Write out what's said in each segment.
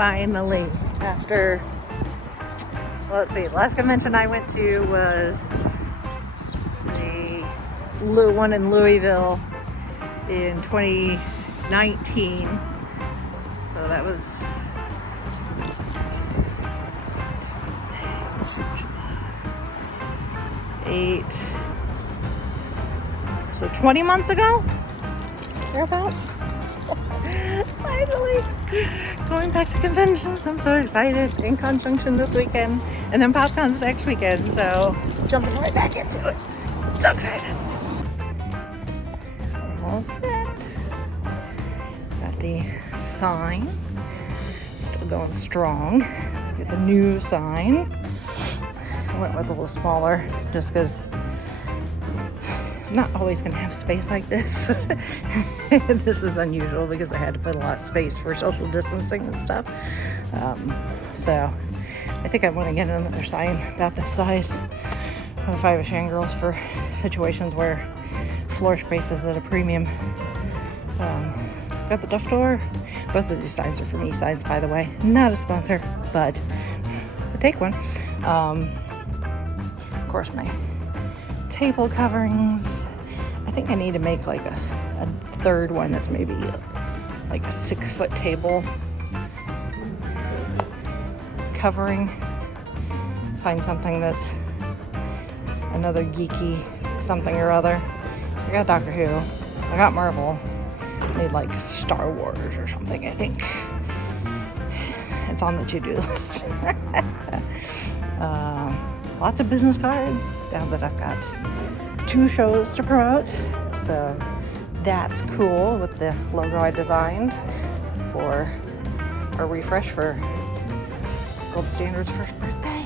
Finally, after, let's see, last convention I went to was the one in Louisville in 2019. So that was so 20 months ago, thereabouts. Finally going back to conventions. I'm so excited. InConJunction this weekend, and then PopCon's next weekend, so jumping right back into it. So excited. All set. Got the sign. Still going strong. Get the new sign. I went with a little smaller just because I'm not always going to have space like this. This is unusual because I had to put a lot of space for social distancing and stuff. So I think I want to get another sign about this size if I have a Shangirls for situations where floor space is at a premium. Got the duff door. Both of these signs are from E-Signs, by the way. Not a sponsor, but I'll take one. Of course, my table coverings. I think I need to make like a third one that's maybe like a 6-foot table covering. Find something that's another geeky something or other. So I got Doctor Who. I got Marvel. I need like Star Wars or something, I think. It's on the to-do list. Lots of business cards now that I've got 2 shows to promote. So that's cool with the logo I designed for a refresh for Gold Standard's first birthday.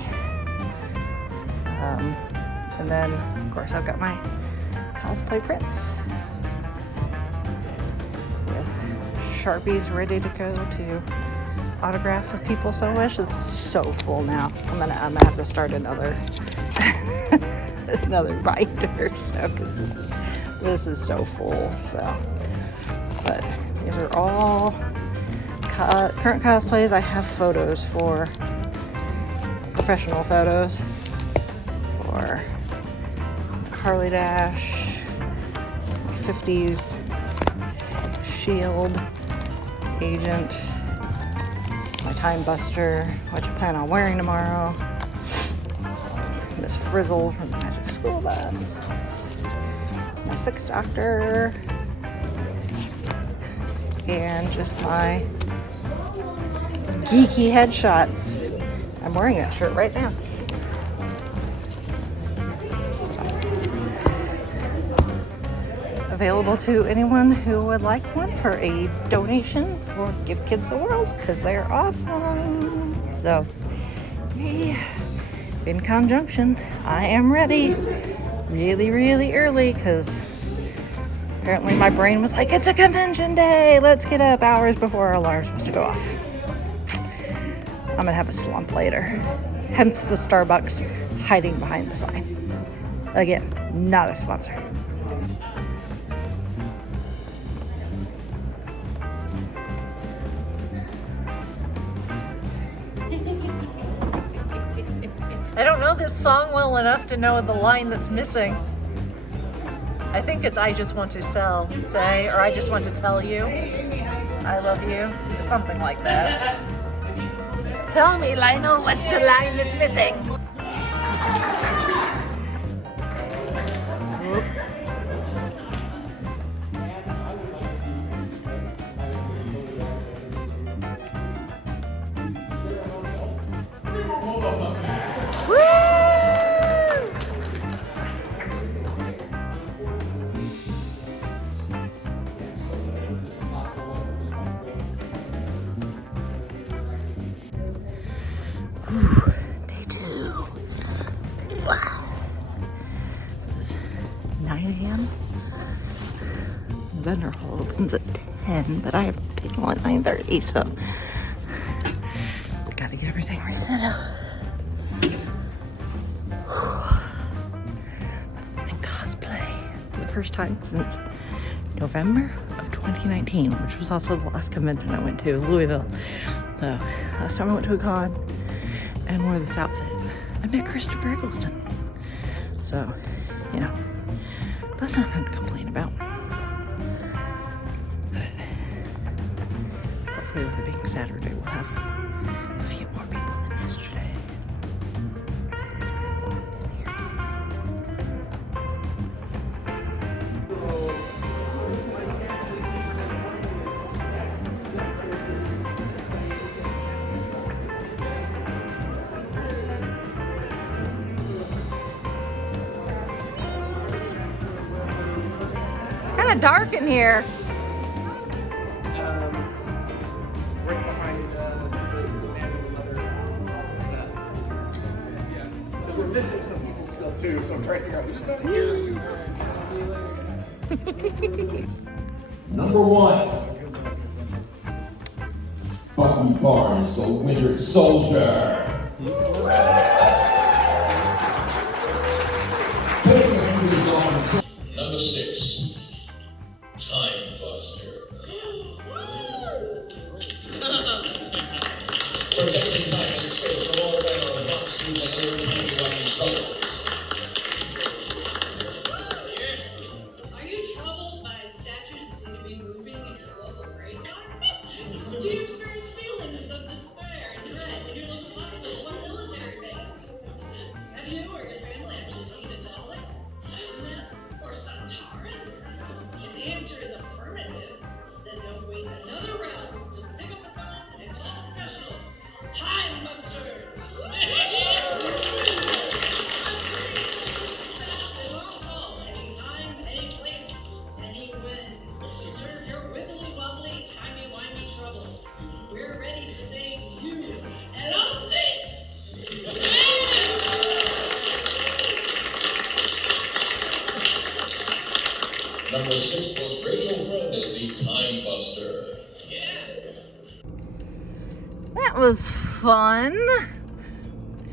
And then, of course, I've got my cosplay prints with Sharpies ready to go to autograph if people so wish. It's so full now. I'm gonna have to start another another binder, so because this is so full. So, but these are all current cosplays. I have photos for professional photos for Harley Dash, 50s Shield Agent, my Time Buster, which I plan on wearing tomorrow, Miss Frizzle from the Magic School Bus, my 6th Doctor, and just my geeky headshots. I'm wearing that shirt right now. Available to anyone who would like one for a donation or give kids the world because they're awesome. So, hey, InConJunction, I am ready. Really, really early because apparently my brain was like, it's a convention day. Let's get up hours before our alarm's supposed to go off. I'm gonna have a slump later. Hence the Starbucks hiding behind the sign. Again, not a sponsor. I don't know this song well enough to know the line that's missing. I think it's I just want to say, or I just want to tell you I love you. Something like that. Tell me, Lionel, what's the line that's missing? Day 2. Wow. It's 9 a.m. Vendor hall opens at 10, but I have a panel at 9:30, so gotta get everything reset up. And cosplay for the first time since November of 2019, which was also the last convention I went to, Louisville. So last time I went to a con and wore this outfit, I met Christopher Eccleston. So, you know, that's nothing to complain about. But hopefully with it being Saturday, we'll have a few more people than yesterday. Kind of dark in here. Right behind the man and the mother. Yeah. Because we're missing some people still too, so I'm trying to figure out who's not here. See you later. Number 1. Bucky Barnes, the Winter Soldier. Number 6. Time Buster. Protecting time and space from all manner of monsters and other timey-wimey troubles. Are you troubled by statues that seem to be moving in your local graveyard? Do you experience feelings of despair and dread in your local hospital or military base? Have you or your family actually seen a Dalek, Cyberman, or Santaran? If the answer is affirmative, then don't wait another round. Just pick up the phone and call the professionals. Time Busters! Staff is on call anytime, any place, any when to serve your wibbly wobbly, timey wimey troubles. We're ready to save you. Elonzi! Number 6 was Rachel Friend as the Time Buster. That was fun.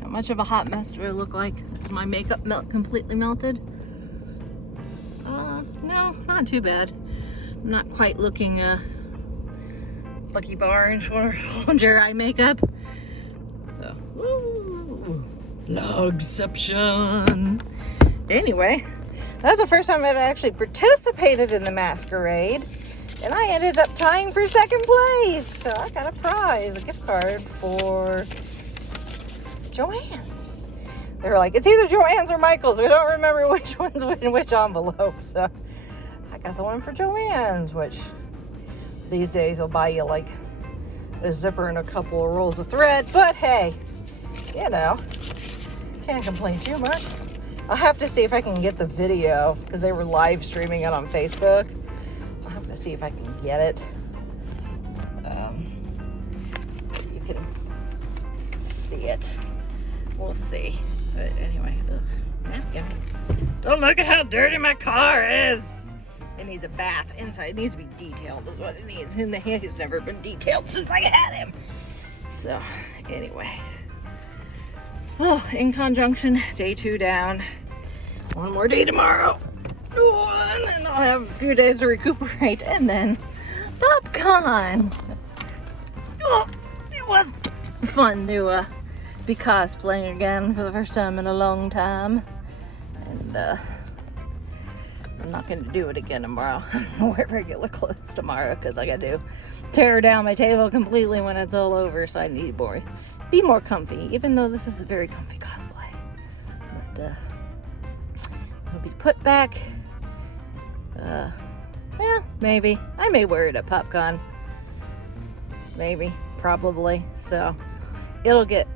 How much of a hot mess do I look like? Is my makeup completely melted? No, not too bad. I'm not quite looking Bucky Barnes or under eye makeup. So, woo, Logception. Anyway, that's the first time I'd actually participated in the masquerade. And I ended up tying for second place. So I got a prize, a gift card for Joann's. They were like, it's either Joann's or Michael's. We don't remember which one's in which envelope. So I got the one for Joann's, which these days will buy you like a zipper and a couple of rolls of thread. But hey, you know, can't complain too much. I'll have to see if I can get the video because they were live streaming it on Facebook. I'll have to see if I can get it. You can see it. We'll see. But anyway, napkin. Don't look at how dirty my car is. It needs a bath inside. It needs to be detailed is what it needs. And the hand has never been detailed since I had him. So anyway. Oh, InConJunction, day 2 down. One more day tomorrow. And then I'll have a few days to recuperate. And then PopCon. Oh, it was fun to be cosplaying again for the first time in a long time. And I'm not going to do it again tomorrow. I'm going to wear regular clothes tomorrow because I got to tear down my table completely when it's all over. So I need to be more comfy, even though this is a very comfy cosplay. But it'll be put back. Yeah, maybe. I may wear it at PopCon. Maybe, probably. So it'll get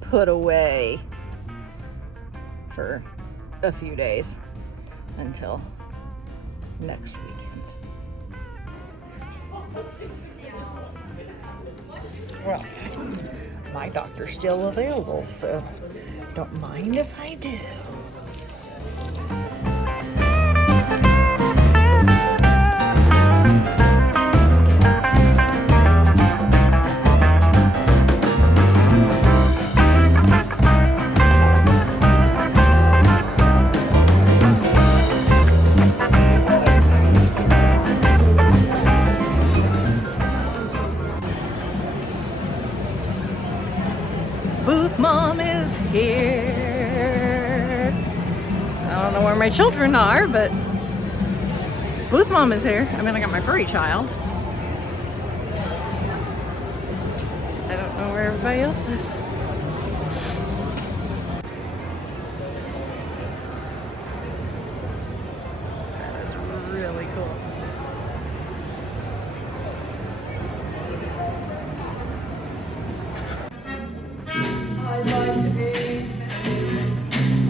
put away for a few days until next weekend. Well, my doctor's still available, so don't mind if I do. don't know where my children are, but Booth Mom is here. I mean, I got my furry child. I don't know where everybody else is. That is really cool. I'd like to be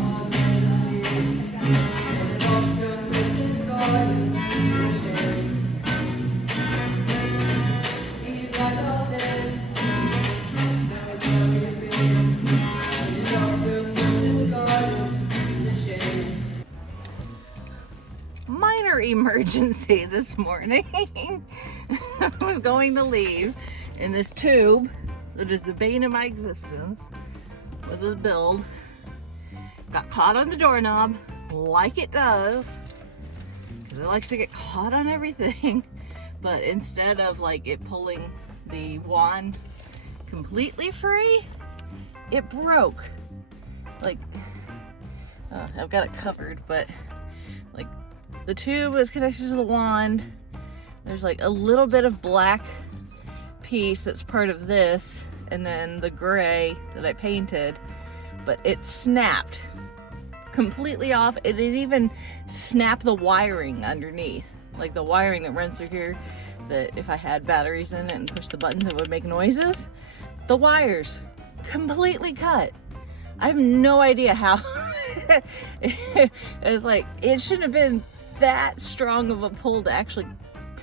on the sea, and often Mrs. Garden fishing. Eat like I said, now it's sunny to be, and often Mrs. Garden fishing. Minor emergency this morning. I was going to leave, and this tube that is the bane of my existence with this build got caught on the doorknob like it does, because it likes to get caught on everything. But instead of like it pulling the wand completely free, it broke. Like I've got it covered, but like the tube is connected to the wand. There's like a little bit of black piece that's part of this, and then the gray that I painted, but it snapped completely off. It didn't even snap the wiring underneath, like the wiring that runs through here, that if I had batteries in it and pushed the buttons it would make noises. The wires completely cut. I have no idea how. It's like, it shouldn't have been that strong of a pull to actually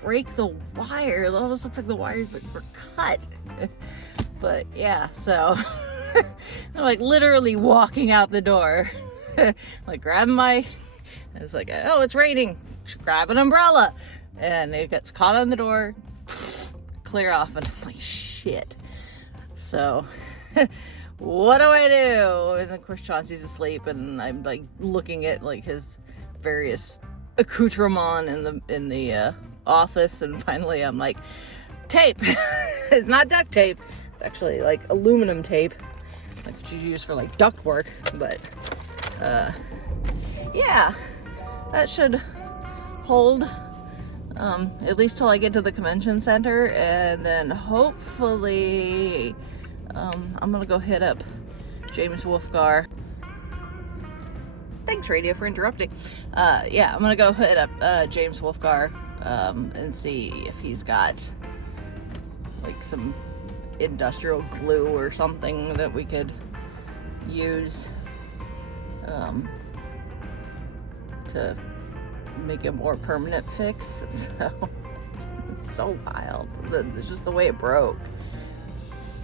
break the wire. It almost looks like the wires were cut. But yeah, so I'm like literally walking out the door, like grabbing my, it's like, oh, it's raining, grab an umbrella, and it gets caught on the door, clear off, and I'm like, shit. So what do I do? And of course Chauncey's asleep, and I'm like looking at like his various accoutrements in the office, and finally I'm like, tape. It's not duct tape, it's actually like aluminum tape, like what you use for like duct work. But yeah, that should hold at least till I get to the convention center, and then hopefully I'm gonna go hit up James Wolfgar. Thanks, radio, for interrupting. Yeah, I'm gonna go hit up James Wolfgar and see if he's got like some industrial glue or something that we could use to make a more permanent fix. So it's so wild. It's just the way it broke.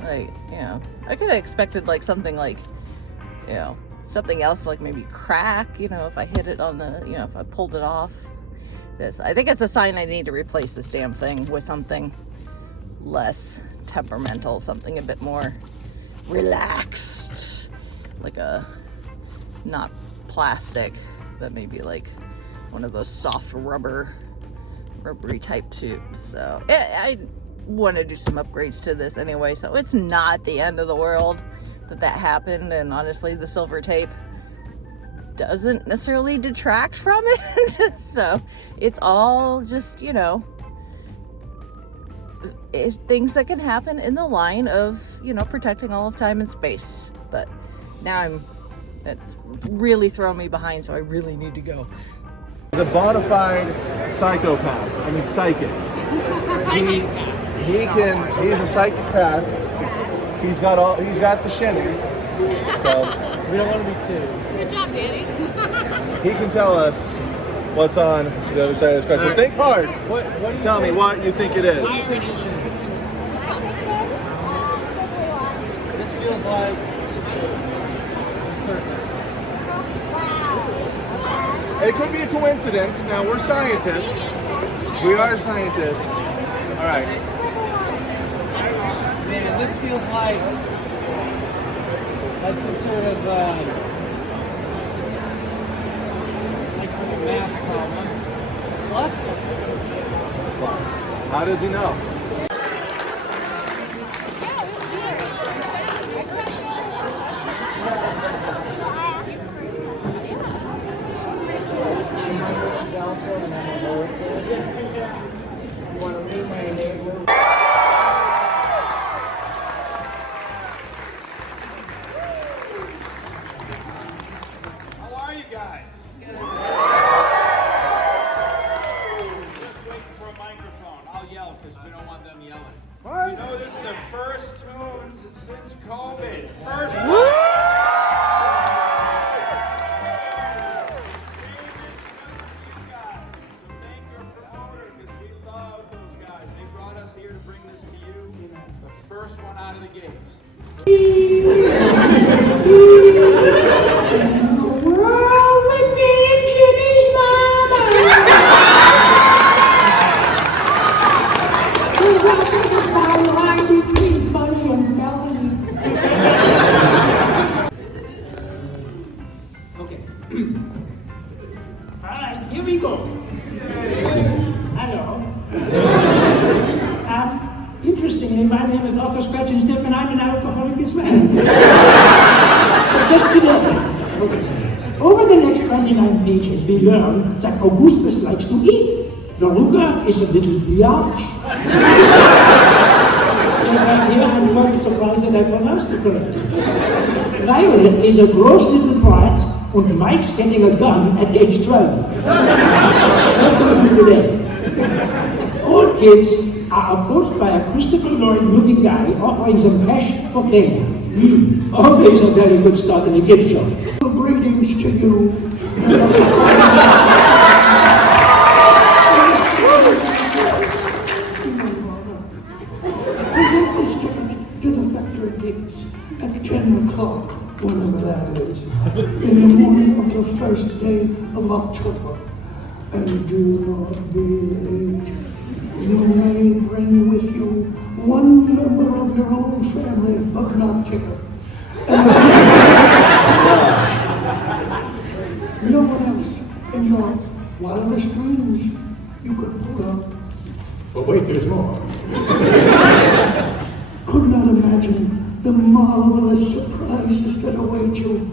Like, you know, I could have expected like something like, you know, something else, like maybe crack, you know, if I hit it on the, you know, if I pulled it off. This, I think it's a sign I need to replace this damn thing with something less temperamental, something a bit more relaxed, like a, not plastic, but maybe like one of those soft rubbery type tubes. So I want to do some upgrades to this anyway, so it's not the end of the world that happened. And honestly, the silver tape doesn't necessarily detract from it. So it's all just, you know, things that can happen in the line of, you know, protecting all of time and space. But now it's really throwing me behind, so I really need to go. He's a bona fide psychopath. I mean, psychic. He's a psychic path. He's got the shinning. So we don't want to be sued. Good job, Danny. He can tell us what's on the other side of the spectrum. Right. Think hard. What Tell me what you think it is. My opinion, this feels like It could be a coincidence. Now, we're scientists. We are scientists. All right. man, this feels like some sort of like some math problem. Plus? How does he know? Alright, here we go. Hello. Interestingly, my name is Otto Scratching Stiff and I'm an alcoholic as well. But just today, over the next 29 pages, we learn that Augustus likes to eat. Veruca is a little biatch. So right here, I'm quite surprised that I pronounced it correctly. Violet is a gross little brat, and Mike's getting a gun at age 12. All kids are approached by a Christopher Lloyd-looking guy offering some cash for Kenya. Always a very good start in a gift shop. Greetings to you. Present this ticket to the factory gates at 10 o'clock, whenever that is, in the morning of the first day of October. And do not be late. You may bring with you one member of your own family, but not ticket. No one else in your wildest dreams you could hold up. But wait, there's more. Could not imagine the marvelous surprises that await you.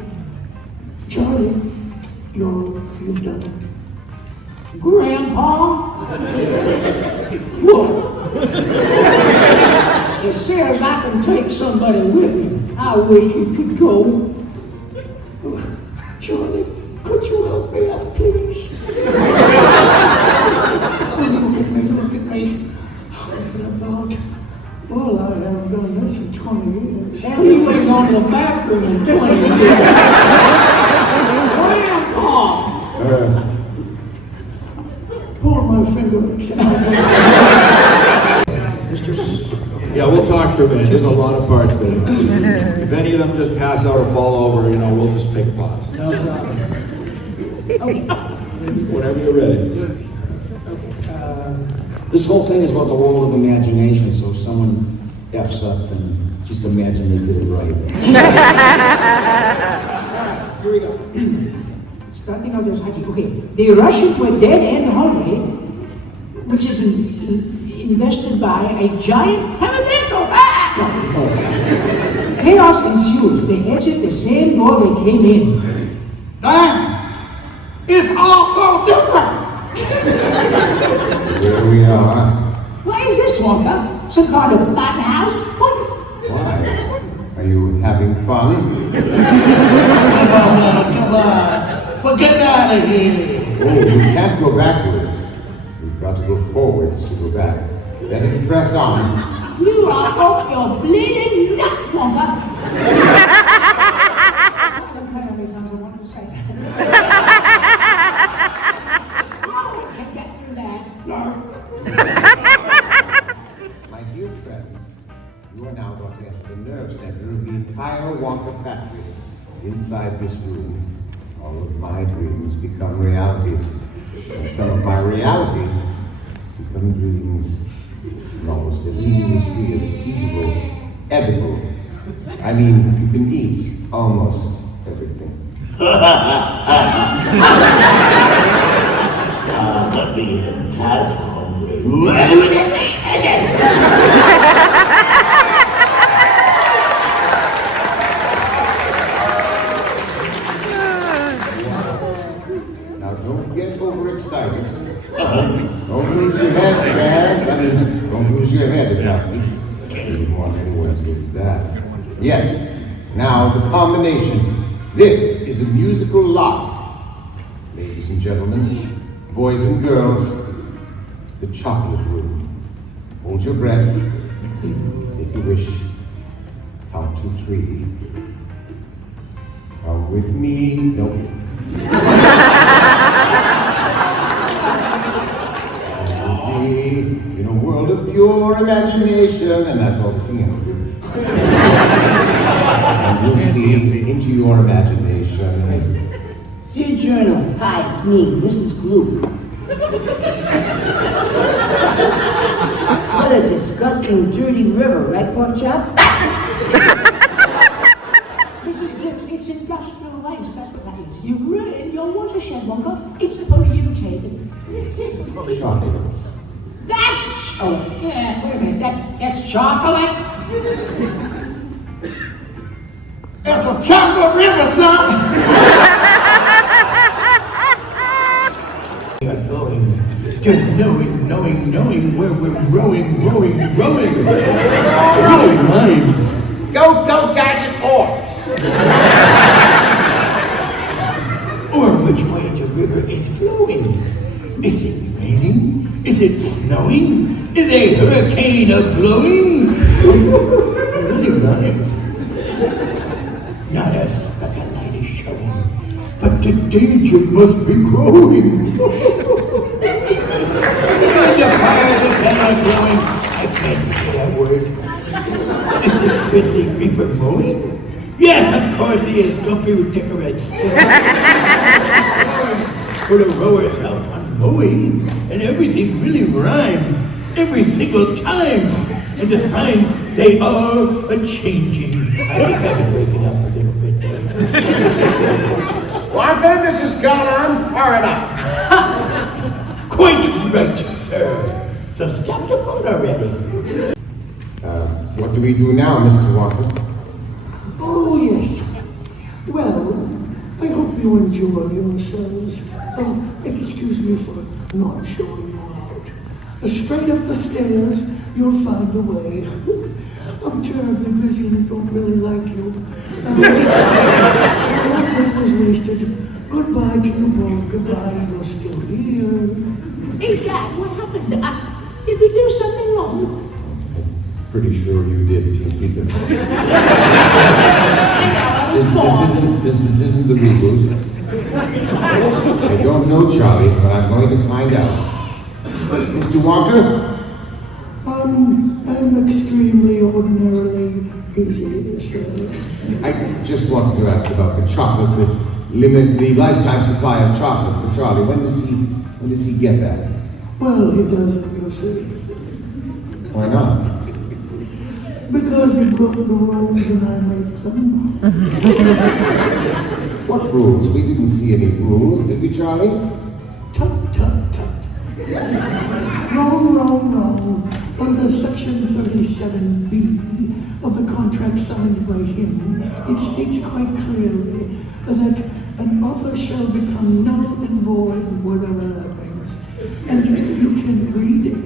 Charlie, you've done it. Grandpa? What? As soon as I can take somebody with me, I wish you could go. Charlie, could you help me out, please? Look at me. Well, I haven't done this in 20 years. Hell, you ain't gone to the bathroom in 20 years. Grandpa! Pull my finger. Yeah, we'll talk for a minute. There's a lot of parts there. If any of them just pass out or fall over, we'll just take a pause. No problem. Okay. Whenever you're ready. This whole thing is about the world of imagination, so if someone F's up, then just imagine they did it right. Here we go. Starting out as hiking. Okay, they rush into a dead-end hallway, which is invested by a giant pterodactyl. Chaos ensues. They exit the same door they came in. Damn! It's all so different! Here we are. What is this, Wonka? Some kind of fun house? What? Why? Are you having fun? Come on! Well, get out of here! Oh, you can't go backwards. You've got to go forwards to go back. Better to press on. You are up your bleeding nut, Wonka! Don't tell how many times I want to say that. My dear friends, you are now going to enter the nerve center of the entire Wonka factory. Inside this room, all of my dreams become realities. And some of my realities become dreams. And almost everything you will see is eatable, edible. I mean, you can eat almost everything. But being as hungry. Now don't get overexcited. Don't lose your head, Jazz. I mean, don't lose your head, Augustus. You didn't want anyone to lose that. Yet, now the combination. This is a musical lot. Ladies and gentlemen, boys and girls, the chocolate room. Hold your breath. If you wish, count to 3. Come with me. Nope. In a world of pure imagination, and that's all the singing will do. And you'll see into your imagination. Dear Journal, hi, it's me, Mrs. Glue. What a disgusting, dirty river, right, Pork Chop? Mrs. Blip, it's industrial waste, that's what that is. You've ruined your watershed, Wonka. It's the pony you've taken. Chocolates. That's... Oh, yeah, wait a minute. That's chocolate? It's a chocolate river, son! We are going, just knowing where we're rowing. Really rhymes. Go, gadget oars. Or which way the river is flowing. Is it raining? Is it snowing? Is a hurricane a-blowing? Really rhymes. Not a speck of light is showing, but the danger must be growing. And the fires of hell are glowing. I can't say that word. Is the grizzly reaper mowing? Yes, of course he is. Don't be ridiculous. For the rowers help on mowing, and everything really rhymes every single time. And the signs, they are a-changing. I think I've been waking up a little bit. Wonka, this has gone on far enough. Quite right, sir. So stop the boat already. What do we do now, Mr. Walker? Oh, yes. Well, I hope you enjoy yourselves. Excuse me for not showing you out. Straight up the stairs, you'll find a way. I'm terribly busy and don't really like you. All time was wasted. Goodbye to you both. Goodbye, you're still here. Hey, Dad, what happened? Did we do something wrong? Pretty sure you did, Pinky. Since this isn't the reboot, I don't know, Charlie, but I'm going to find out. Mr. Walker? I'm extremely ordinarily busy, sir. I just wanted to ask about the chocolate, the lifetime supply of chocolate for Charlie. When does he get that? Well, he doesn't, you see. Why not? Because he broke the rules and I made them. What rules? We didn't see any rules, did we, Charlie? Tut. Wrong. Under section 37B of the contract signed by him, it states quite clearly that an offer shall become null and void, whatever that means. And you can read it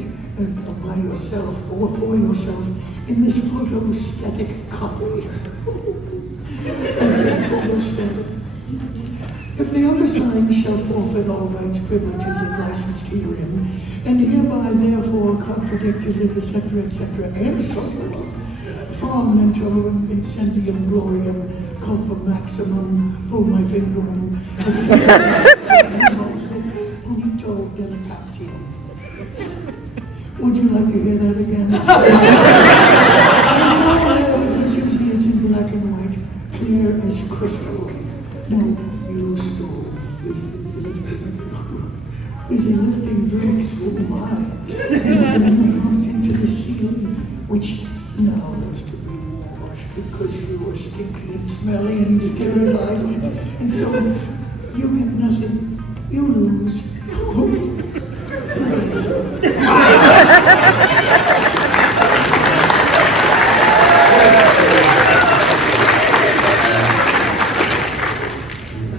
by yourself or for yourself in this photostatic copy. I say photostatic. If the undersigned shall forfeit all rights, privileges, and license herein, and hereby therefore contradicted, etc., and so forth, for mental incendium gloriam, culpa maximum, pull my fingrum, etc., unito delicatium. Would you like to hear that again? Because usually it's in black and white, clear as crystal. Now, you stove, busy lifting bricks, oh my, and then pumped into the ceiling, which now has to be washed because you were stinky and smelly and sterilized it, and so you get nothing, you lose.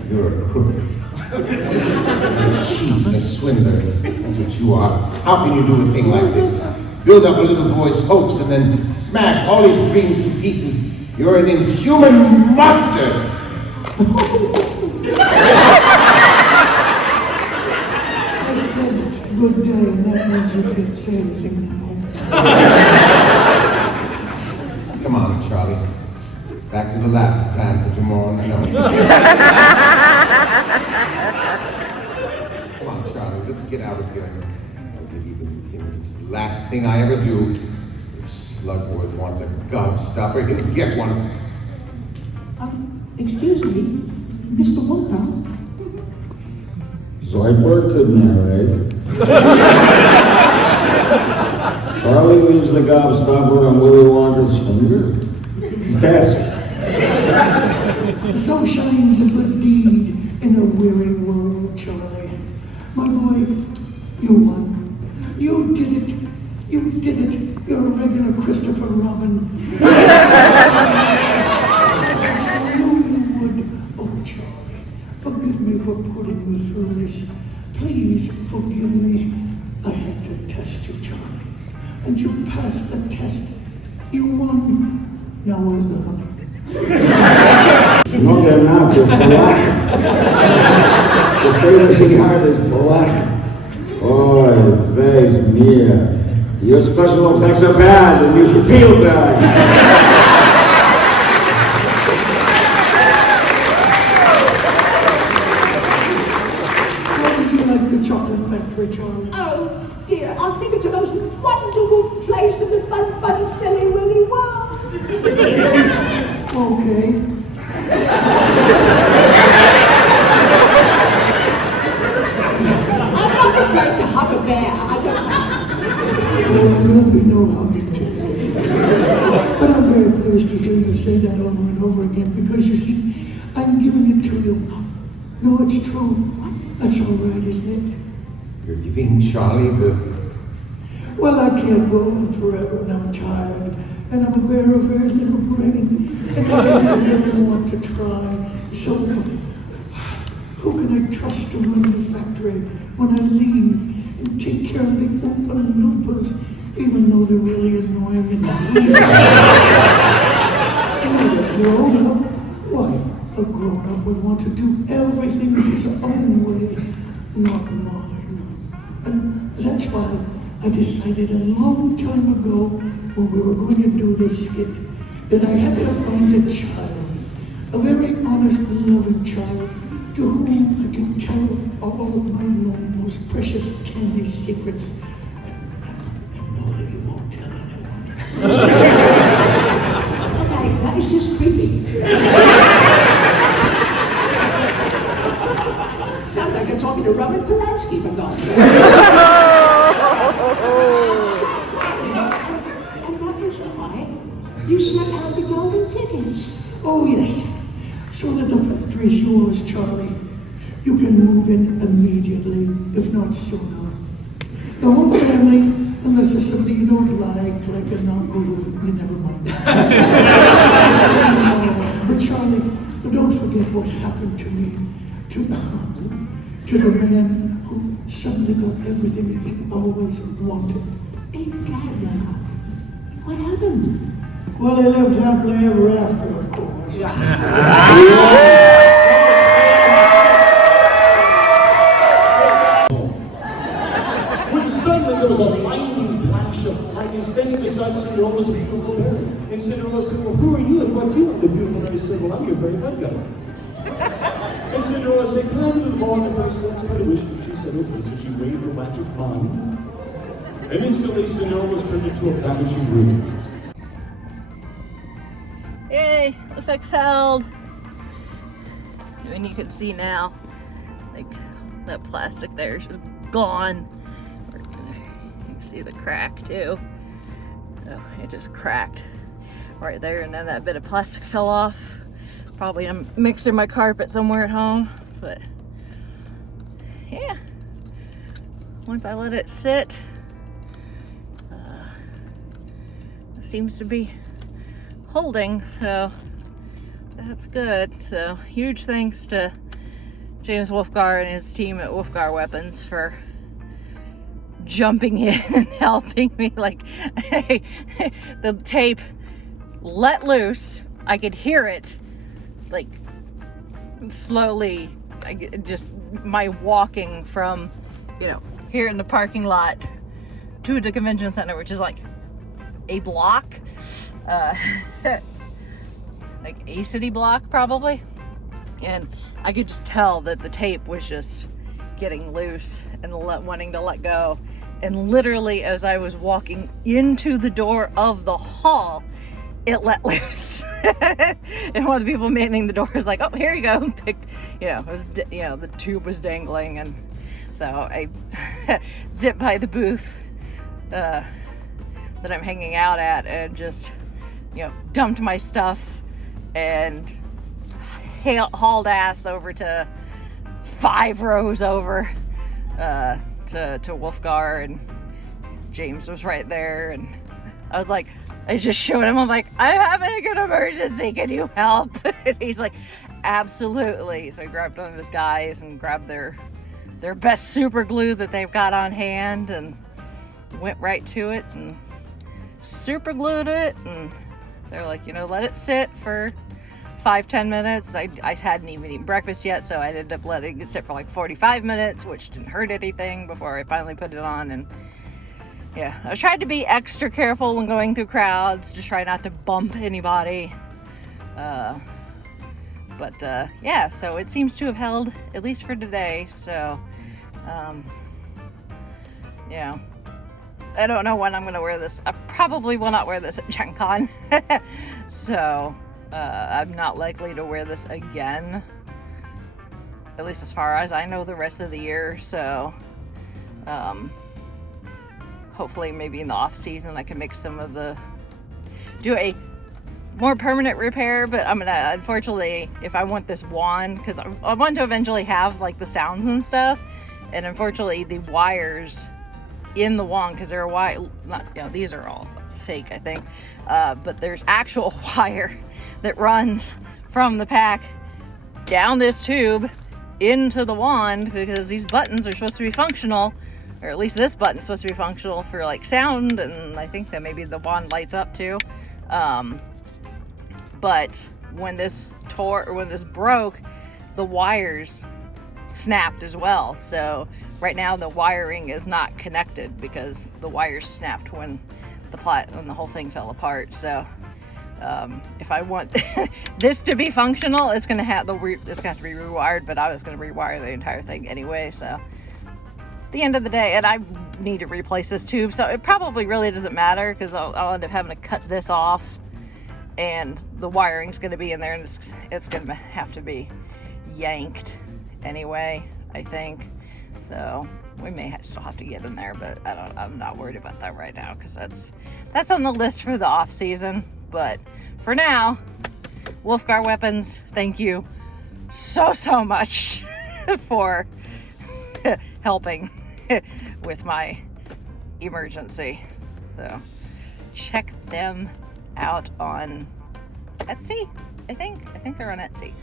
You're a crook. You're a cheat and a swindler. That's what you are. How can you do a thing like this? Build up a little boy's hopes and then smash all his dreams to pieces. You're an inhuman monster! I said good day, and that means you can't say anything now. Come on, Charlie. Back to the lab plan for tomorrow. No. Come on, Charlie. Let's get out of here. I'll get even with him. It's the last thing I ever do. If Slugworth wants a gobstopper, he'll get one. Excuse me, Mr. Walker. Zoidberg could narrate. Charlie leaves the gobstopper on Willy Wonka's finger. His desk. So shines a good deed in a weary world, Charlie. My boy, you won. You did it. You did it. You're a regular Christopher Robin. I knew you would. Oh, Charlie, forgive me for putting you through this. Please forgive me. I had to test you, Charlie. And you passed the test. You won. Now where's the honey? No, they're not. They're for us. The state of the art is for us. Oh, face me. Your special effects are bad, and you should feel bad. How did you like the chocolate factory, Charlie? Oh dear, I think it's the most wonderful place in the fun, funny, silly, willy world. Okay. I'm not afraid to hug a bear. I don't. There'll be no hugging today. But I'm very pleased to hear you say that over and over again because you see, I'm giving it to you. No, it's true. That's all right, isn't it? You're giving Charlie the... Well, I can't go on forever and I'm tired. And I'm a very little brain. And I really want to try. So, who can I trust to run the factory when I leave and take care of the Oompa Loompas, even though they're really annoying and grown up? Why, a grown-up would want to do everything his own way, not mine. And that's why I decided a long time ago when we were going to do this skit that I had to find a child, a very honest, loving child to whom I can tell all of my most precious candy secrets. And know that you won't tell anyone. Okay, that is just creepy. Sounds like I'm talking to Roman Polanski, for God's sake. And that was why you sent out the golden tickets. Oh yes, so that the factory's yours, Charlie. You can move in immediately, if not sooner. The whole family, unless there's somebody you don't like an uncle, you never mind. But Charlie, don't forget what happened to me, to the man who suddenly got everything he always wanted. Hey, God, what happened? Well, they lived happily ever after, of course. When suddenly there was a lightning flash of light, and standing beside Cinderella was a beautiful Mary. And Cinderella said, well, who are you and what do you want? The beautiful Mary said, well, I'm your very fun guy. And Cinderella said, can I go to the ball? And the Mary said, that's quite a wish. And she said, okay, so she waved her magic wand. And instantly Cinderella was turned into a vanishing room. Yay, effects held. And you can see now, like that plastic there is just gone. You can see the crack too. So it just cracked right there, and then that bit of plastic fell off. Probably a mixer in my carpet somewhere at home, but yeah. Once I let it sit, it seems to be holding, so that's good. So huge thanks to James Wolfgar and his team at Wolfgar Weapons for jumping in and helping me. Like, the tape let loose, I could hear it like slowly, just my walking from, you know, here in the parking lot to the convention center, which is like a block, like a city block probably, and I could just tell that the tape was just getting loose and wanting to let go. And literally as I was walking into the door of the hall, it let loose. And one of the people manning the door was like, oh, here you go. Picked, you know, it was, you know, the tube was dangling, and so I zipped by the booth that I'm hanging out at and just, you know, dumped my stuff and hauled ass over to 5 rows over to Wolfgar, and James was right there, and I was like, I just showed him, I'm like, I'm having an emergency, can you help? And he's like, absolutely. So I grabbed one of his guys and grabbed their best super glue that they've got on hand and went right to it and super glued it. And they're like, let it sit for 5-10 minutes. I hadn't even eaten breakfast yet, so I ended up letting it sit for like 45 minutes, which didn't hurt anything before I finally put it on. And yeah, I tried to be extra careful when going through crowds to try not to bump anybody. Yeah, so it seems to have held, at least for today. So, yeah, I don't know when I'm going to wear this. I probably will not wear this at Gen Con. So, I'm not likely to wear this again, at least as far as I know, the rest of the year. So, hopefully maybe in the off season I can make some of do a more permanent repair, but I'm gonna, unfortunately, if I want this wand, because I want to eventually have like the sounds and stuff, and unfortunately the wires in the wand, because they're these are all fake, I think, but there's actual wire that runs from the pack down this tube into the wand, because these buttons are supposed to be functional, or at least this button's supposed to be functional for like sound, and I think that maybe the wand lights up too. But when this broke, the wires snapped as well. So right now the wiring is not connected because the wires snapped when the whole thing fell apart. So if I want this to be functional, it's gonna have to be rewired. But I was gonna rewire the entire thing anyway. So at the end of the day, and I need to replace this tube, so it probably really doesn't matter, because I'll end up having to cut this off, and the wiring's going to be in there, and it's going to have to be yanked anyway, I think. So we may still have to get in there, but I'm not worried about that right now, because that's on the list for the off season. But for now, Wolfgar Weapons, thank you so much for helping with my emergency. So check them out on Etsy, I think they're on Etsy.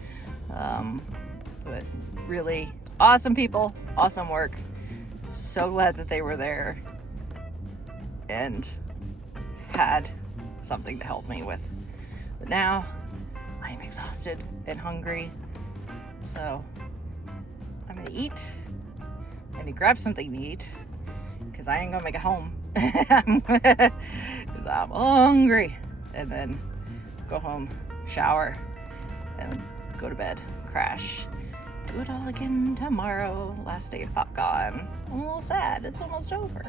But really awesome people, awesome work. So glad that they were there and had something to help me with. But now I am exhausted and hungry, so I'm gonna eat. I need to grab something to eat, because I ain't gonna make it home. Because I'm hungry. And then go home, shower, and go to bed, crash. Do it all again tomorrow, last day of PopCon. I'm a little sad, it's almost over.